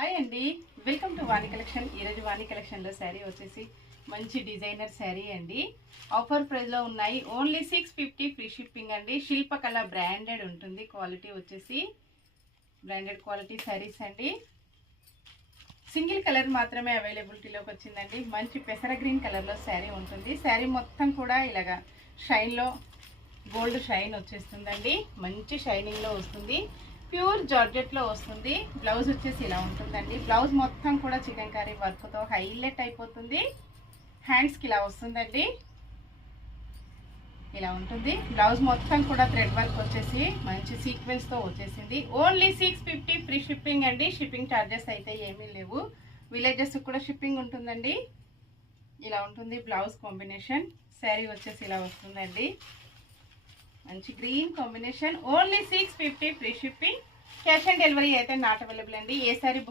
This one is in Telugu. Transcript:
హాయ్ అండి, వెల్కమ్ టు వాణి కలెక్షన్. ఈరోజు వాణి కలెక్షన్లో శారీ వచ్చేసి మంచి డిజైనర్ శారీ అండి. ఆఫర్ ప్రైస్లో ఉన్నాయి. ఓన్లీ 650 ఫ్రీ షిప్పింగ్ అండి. శిల్పకళ బ్రాండెడ్ ఉంటుంది. క్వాలిటీ వచ్చేసి బ్రాండెడ్ క్వాలిటీ శారీస్ అండి. సింగిల్ కలర్ మాత్రమే అవైలబిలిటీలోకి వచ్చిందండి. మంచి పెసర గ్రీన్ కలర్లో శారీ ఉంటుంది. శారీ మొత్తం కూడా ఇలాగా షైన్లో గోల్డ్ షైన్ వచ్చేస్తుందండి. మంచి షైనింగ్లో వస్తుంది. ప్యూర్ జార్జెట్లో వస్తుంది. బ్లౌజ్ వచ్చేసి ఇలా ఉంటుందండి. బ్లౌజ్ మొత్తం కూడా చికెన్కారీ వర్క్తో హైలైట్ అయిపోతుంది. హ్యాండ్స్కి ఇలా వస్తుందండి. ఇలా ఉంటుంది. బ్లౌజ్ మొత్తం కూడా థ్రెడ్ వర్క్ వచ్చేసి మంచి సీక్వెన్స్తో వచ్చేసింది. ఓన్లీ 650 ఫ్రీ షిప్పింగ్ అండి. షిప్పింగ్ ఛార్జెస్ అయితే ఏమీ లేవు. విలేజెస్ కూడా షిప్పింగ్ ఉంటుందండి. ఇలా ఉంటుంది బ్లౌజ్ కాంబినేషన్. శారీ వచ్చేసి ఇలా వస్తుందండి. మంచి green combination. Only 650 free shipping. Cash on delivery అయితే నాట్ అవైలబుల్ అండి. ఏ సారీ బుక్